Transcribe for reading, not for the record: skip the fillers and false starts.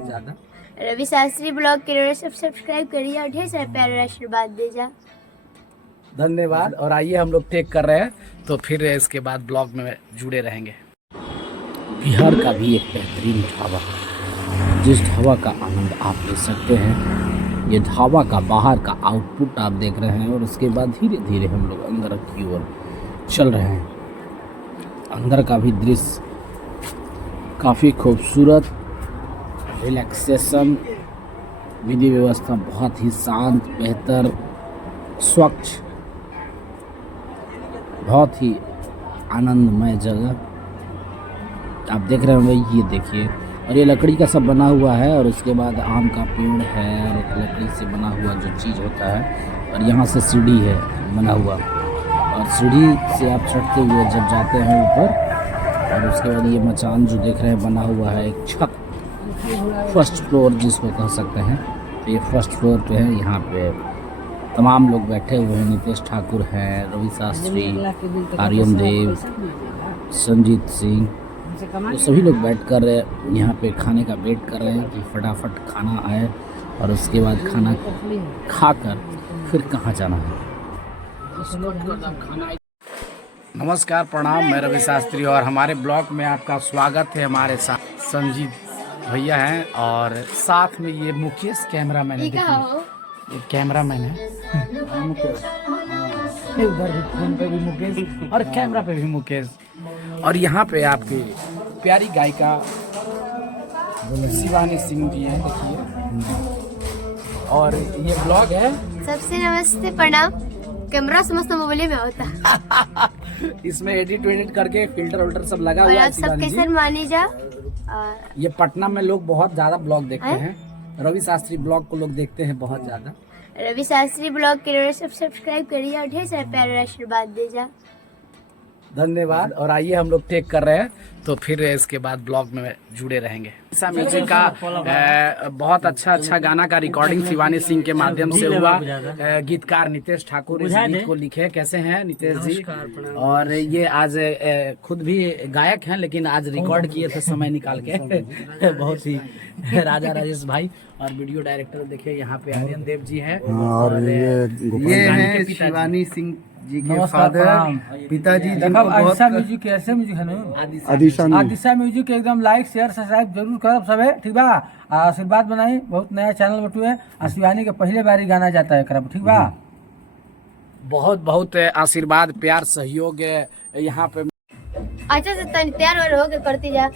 बहुत ज्यादा। रवि शास्त्री ब्लॉग के सब सब्सक्राइब करिए और ढेर सारा प्यार और आशीर्वाद दीजिए। धन्यवाद। और आइए हम लोग टेक कर रहे हैं, तो फिर इसके बाद ब्लॉग में जुड़े रहेंगे। बिहार का भी एक बेहतरीन ढाबा, जिस ढाबा का आनंद आप ले सकते हैं। ये ढाबा का बाहर का आउटपुट आप देख रहे हैं, और उसके बाद धीरे धीरे हम लोग अंदर की ओर चल रहे हैं। अंदर का भी दृश्य काफ़ी खूबसूरत, रिलैक्सेशन, विधि व्यवस्था बहुत ही शांत, बेहतर, स्वच्छ, बहुत ही आनंदमय जगह आप देख रहे होंगे। ये देखिए, और ये लकड़ी का सब बना हुआ है, और उसके बाद आम का पेड़ है, और एक लकड़ी से बना हुआ जो चीज़ होता है, और यहाँ से सीढ़ी है बना हुआ, और सीढ़ी से आप चढ़ते हुए जब जाते हैं ऊपर, और उसके बाद ये मचान जो देख रहे हैं बना हुआ है, एक छत, फर्स्ट फ्लोर जिसको कह सकते हैं। तो ये फर्स्ट फ्लोर पे है। यहाँ पे तमाम लोग बैठे हुए हैं। नितेश ठाकुर हैं, रवि शास्त्री, आर्यन देव, संजीत सिंह, तो सभी लोग बैठकर यहाँ पे खाने का वेट कर रहे हैं कि फटाफट खाना आए, और उसके बाद खाना खाकर फिर कहाँ जाना है। नमस्कार, प्रणाम, मैं रवि शास्त्री और हमारे ब्लॉग में आपका स्वागत है। हमारे साथ संजीत भैया हैं, और साथ में ये मुकेश कैमरामैन है। देखिए, ये कैमरामैन है। उधर भी फोन पे भी मुकेश, और कैमरा पे भी मुकेश। और यहाँ पे आपकी प्यारी गायिका शिवानी सिंह जी हैं, देखिए। और ये ब्लॉग है। सबसे नमस्ते, प्रणाम। कैमरा समस्त मोबाइल में होता है। इसमें एडिट करके फिल्टर उल्टर सब लगा हुआ है। आप सब कैसे मानी जा। ये पटना में लोग बहुत ज्यादा ब्लॉग देखते हैं। रवि शास्त्री ब्लॉग को लोग देखते हैं बहुत ज्यादा। रवि शास्त्री ब्लॉग के सब सब्सक्राइब करिए और ढेर सारा प्यार और आशीर्वाद दीजिए। धन्यवाद। और आइए हम लोग टेक कर रहे हैं, तो फिर इसके बाद ब्लॉग में जुड़े रहेंगे। ऐसा म्यूजिक का बहुत अच्छा गाना का रिकॉर्डिंग शिवानी सिंह के माध्यम से हुआ। गीतकार नितेश ठाकुर इस गीत को लिखे। कैसे हैं नितेश जी? और ये आज खुद भी गायक हैं, लेकिन आज रिकॉर्ड किए थे समय निकाल के। बहुत ही राजा राजेश भाई। और वीडियो डायरेक्टर देखिए यहाँ पे आर्यन देव जी हैं, और ये हैं शिवानी सिंह जी के फादर, पिताजी, जिनको बहुत म्यूजिक ऐसे म्यूजिक है ना, आदिशा म्यूजिक एकदम लाइक शेयर सब्सक्राइब जरूर करब सबे, ठीक बा। आशीर्वाद बनाई, बहुत नया चैनल बटुए। शिवानी के पहले बारी गाना जाता है करब, ठीक बा। बहुत बहुत आशीर्वाद, प्यार, सहयोग यहाँ पे। अच्छा से तैयार हो के करती जा।